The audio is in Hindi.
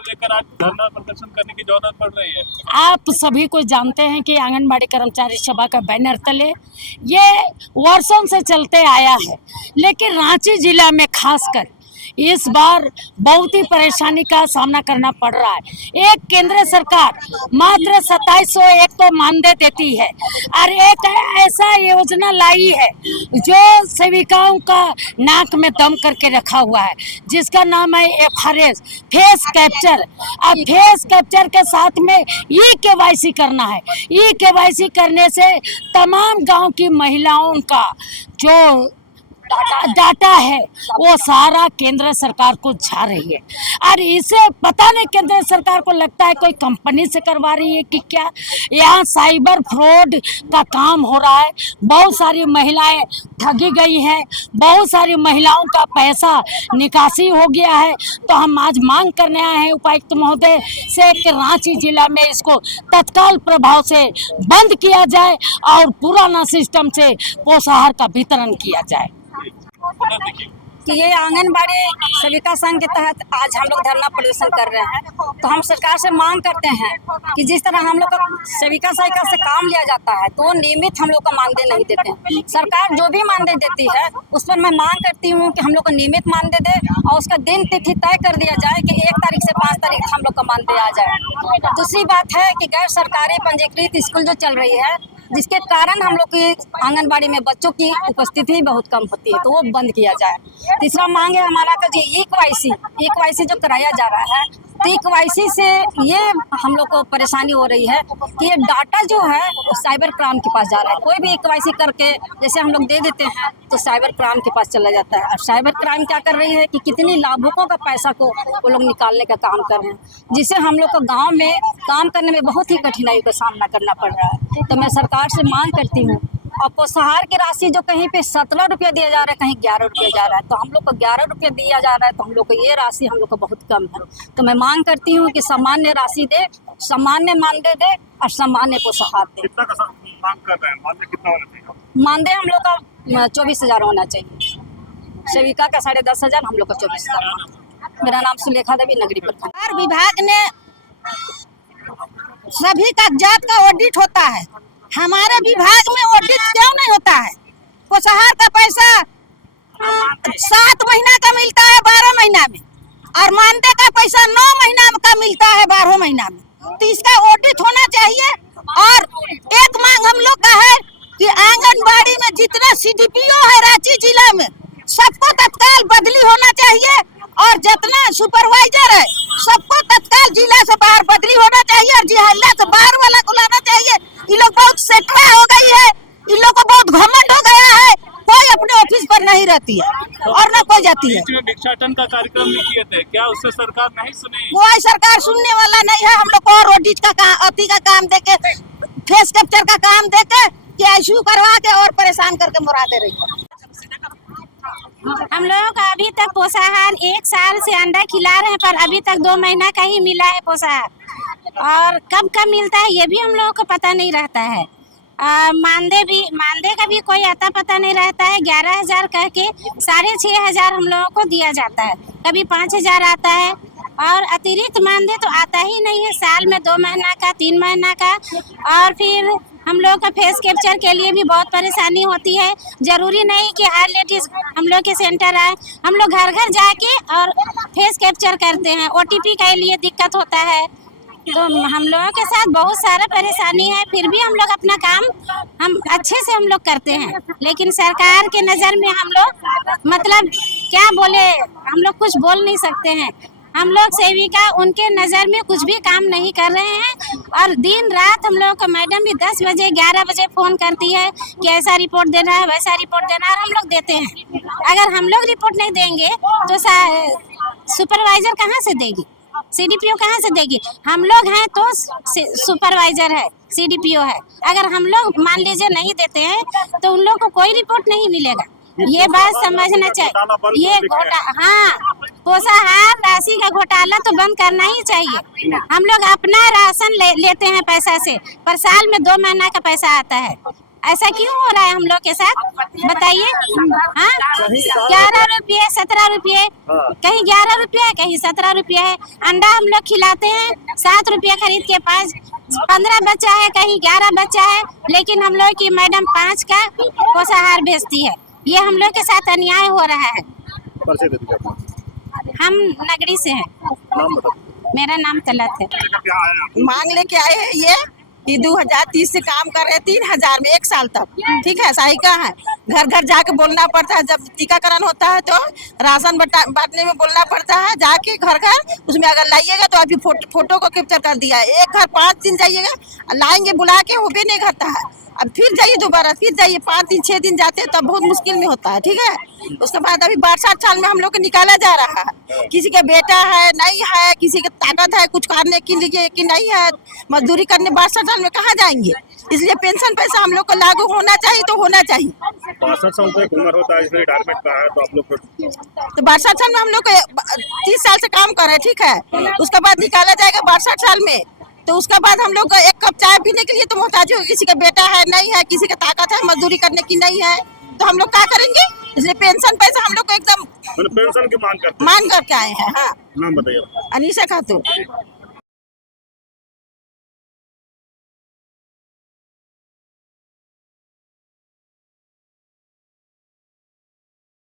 को लेकर आज धरना प्रदर्शन करने की जरूरत पड़ रही है। आप सभी को जानते हैं कि आंगनबाड़ी कर्मचारी सभा का बैनर तले ये वर्षों से चलते आया है, लेकिन रांची जिला में खासकर इस बार बहुत ही परेशानी का सामना करना पड़ रहा है। एक केंद्र सरकार मात्र 2701 तो मानदेय देती है और एक ऐसा योजना लाई है जो सेविकाओं का नाक में दम करके रखा हुआ है, जिसका नाम है FRS, फेस कैप्चर। अब फेस कैप्चर के साथ में KYC करना है। KYC करने से तमाम गांव की महिलाओं का जो डाटा है वो सारा केंद्र सरकार को जा रही है और इसे पता नहीं केंद्र सरकार को लगता है कोई कंपनी से करवा रही है कि क्या। यहाँ साइबर फ्रॉड का काम हो रहा है, बहुत सारी महिलाएं ठगी गई हैं, बहुत सारी महिलाओं का पैसा निकासी हो गया है। तो हम आज मांग करने आए हैं उपायुक्त महोदय से कि रांची जिला में इसको तत्काल प्रभाव से बंद किया जाए और पुराना सिस्टम से पोषाहार का वितरण किया जाए। कि ये आंगनबाड़ी सेविका संघ के तहत आज हम लोग धरना प्रदर्शन कर रहे हैं। तो हम सरकार से मांग करते हैं कि जिस तरह हम लोग का सेविका सहायिका से काम लिया जाता है तो वो नियमित हम लोग का मानदेय नहीं देते हैं। सरकार जो भी मानदेय देती है उस पर मैं मांग करती हूँ कि हम लोग को नियमित मानदेय दे और उसका दिन तिथि तय कर दिया जाए कि 1 तारीख से 5 तारीख हम लोग का मानदेय आ जाए। दूसरी बात है कि गैर सरकारी पंजीकृत स्कूल जो चल रही है, जिसके कारण हम लोग की आंगनबाड़ी में बच्चों की उपस्थिति बहुत कम होती है, तो वो बंद किया जाए। तीसरा मांग है हमारा का जी KYC जो कराया जा रहा है, तो KYC से ये हम लोग को परेशानी हो रही है कि ये डाटा जो है वो साइबर क्राइम के पास जा रहा है। कोई भी KYC करके जैसे हम लोग दे देते हैं तो साइबर क्राइम के पास चला जाता है। और साइबर क्राइम क्या कर रही है कि कितनी लाभुकों का पैसा को वो लोग निकालने का काम कर रहे हैं, जिससे हम लोग को गाँव में काम करने में बहुत ही कठिनाई का सामना करना पड़ रहा है। तो मैं सरकार से मांग करती हूँ, और पोषाहार की राशि जो कहीं पे 17 रुपया दिया जा रहा है, कहीं 11 रुपया जा रहा है, तो हम लोग को 11 रुपया दिया जा रहा है, तो हम लोग को ये राशि हम लोग को बहुत कम है। तो मैं मांग करती हूँ कि सामान्य राशि दे, सामान्य मानदेय दे और सामान्य पोषाहार दे। कितना का मांग कर रहे हैं? मानदेय कितना होना चाहिए? मानदेय हम लोग का 24,000 होना चाहिए, सेविका का 10,500, हम लोग का 24,000। मेरा नाम सुलेखा देवी, नगरी प्रखंड। विभाग ने सभी कागजात का ऑडिट होता है, हमारे विभाग में ऑडिट क्यों नहीं होता है? पोषाहार का पैसा 7 महीना का मिलता है 12 महीना में, और मानदेय का पैसा 9 महीना का मिलता है 12 महीना में। तो इसका ऑडिट होना चाहिए। और एक मांग हम लोग का है कि आंगनबाड़ी में जितना CDPO है रांची जिला में, सबको तत्काल बदली होना चाहिए, और जितना सुपरवाइजर है सबको तत्काल जिला से बाहर बदली होना चाहिए, और जिला से बाहर वाला को लाना चाहिए। ये लोग बहुत सेठा हो गई है, इन लोग को बहुत घमंड हो गया है, कोई अपने ऑफिस पर नहीं रहती है और न कोई जाती है। भिक्षाटन का कार्यक्रम भी किए थे, क्या उससे सरकार नहीं सुनी? कोई सरकार सुनने वाला नहीं है। हम लोग को और ऑडिट का अति का काम देके, फेस कैप्चर का काम देके KYC करवा के और परेशान करके मुरा दे रही है। हम लोगों का अभी तक पोषाहार 1 साल से अंडा खिला रहे हैं, पर अभी तक 2 महीना का ही मिला है पोषाहार, और कब मिलता है ये भी हम लोगों को पता नहीं रहता है। मानदेय का भी कोई आता पता नहीं रहता है। 11,000 कह के 6,500 हम लोगों को दिया जाता है, कभी 5,000 आता है, और अतिरिक्त मानदेय तो आता ही नहीं है। साल में 2 महीना का, 3 महीना का। और फिर हम लोग का फेस कैप्चर के लिए भी बहुत परेशानी होती है। जरूरी नहीं कि हर लेडीज हम लोग के सेंटर आए, हम लोग घर घर जाके और फेस कैप्चर करते हैं। OTP के लिए दिक्कत होता है, तो हम लोगों के साथ बहुत सारा परेशानी है। फिर भी हम लोग अपना काम हम अच्छे से हम लोग करते हैं, लेकिन सरकार के नज़र में हम लोग मतलब क्या बोले, हम लोग कुछ बोल नहीं सकते हैं। हम लोग सेविका उनके नज़र में कुछ भी काम नहीं कर रहे हैं, और दिन रात हम लोग को मैडम भी 10 बजे 11 बजे फ़ोन करती है कि ऐसा रिपोर्ट देना है, वैसा रिपोर्ट देना है, और हम लोग देते हैं। अगर हम लोग रिपोर्ट नहीं देंगे तो सुपरवाइजर कहाँ से देगी, CDPO कहाँ से देगी? हम लोग हैं तो सुपरवाइजर है, CDPO है। अगर हम लोग मान लीजिए नहीं देते हैं तो उन लोग को कोई रिपोर्ट नहीं मिलेगा। ये बात समझना चाहिए। ये हाँ, पोषाहार राशि का घोटाला तो बंद करना ही चाहिए। हम लोग अपना राशन लेते हैं पैसा से, पर साल में 2 महीना का पैसा आता है। ऐसा क्यों हो रहा है हम लोग के साथ, बताइए। हाँ, 11 रुपये 17 रुपये, कहीं 11 रुपये कहीं 17 रुपये है। अंडा हम लोग खिलाते हैं 7 रुपये खरीद के, 15 बच्चा है, कहीं 11 बच्चा है, लेकिन हम लोग की मैडम 5 का पोषाहार भेजती है। ये हम लोग के साथ अन्याय हो रहा है। परिचय दे दीजिए अपना। हम नगरी से हैं। नाम बताओ। मेरा नाम तलत है। मांग लेके आए हैं ये कि 2030 से काम कर रहे हैं 3000 में 1 साल तक, ठीक है। सही का है, घर घर जाके बोलना पड़ता है। जब टीकाकरण होता है तो राशन बांटने में बोलना पड़ता है, जाके घर घर उसमें अगर लाइएगा तो अभी फोटो को कैप्चर कर दिया है। एक घर 5 दिन जाइएगा, लाएंगे बुला के, वो भी नहीं करता है। अब फिर जाइए दोबारा, फिर जाइए, 5 दिन 6 दिन जाते हैं तब बहुत मुश्किल में होता है, ठीक है। उसके बाद अभी 62 साल में हम लोग को निकाला जा रहा है। किसी का बेटा है नहीं है, किसी की ताकत है कुछ करने के लिए कि नहीं है, मजदूरी करने 62 साल में कहाँ जाएंगे। इसलिए पेंशन पैसा हम लोग को लागू होना चाहिए तो होना चाहिए। 62 साल तक उम्र होता है, इसलिए रिटायरमेंट का है तो आप लोग तो 62 साल में हम लोग 30 साल से काम कर रहे हैं, ठीक है। उसके बाद निकाला जाएगा 62 साल में, तो उसके बाद हम लोग 1 कप चाय पीने के लिए तो मोहताज हो। किसी का बेटा है नहीं है, किसी का ताकत है मजदूरी करने की नहीं है, तो हम लोग क्या करेंगे। इसलिए पेंशन पैसा हम लोग को एकदम पेंशन की मांग करते मांग करके आए हैं। हाँ, हैं। नाम बताइए। अनीशा खातून।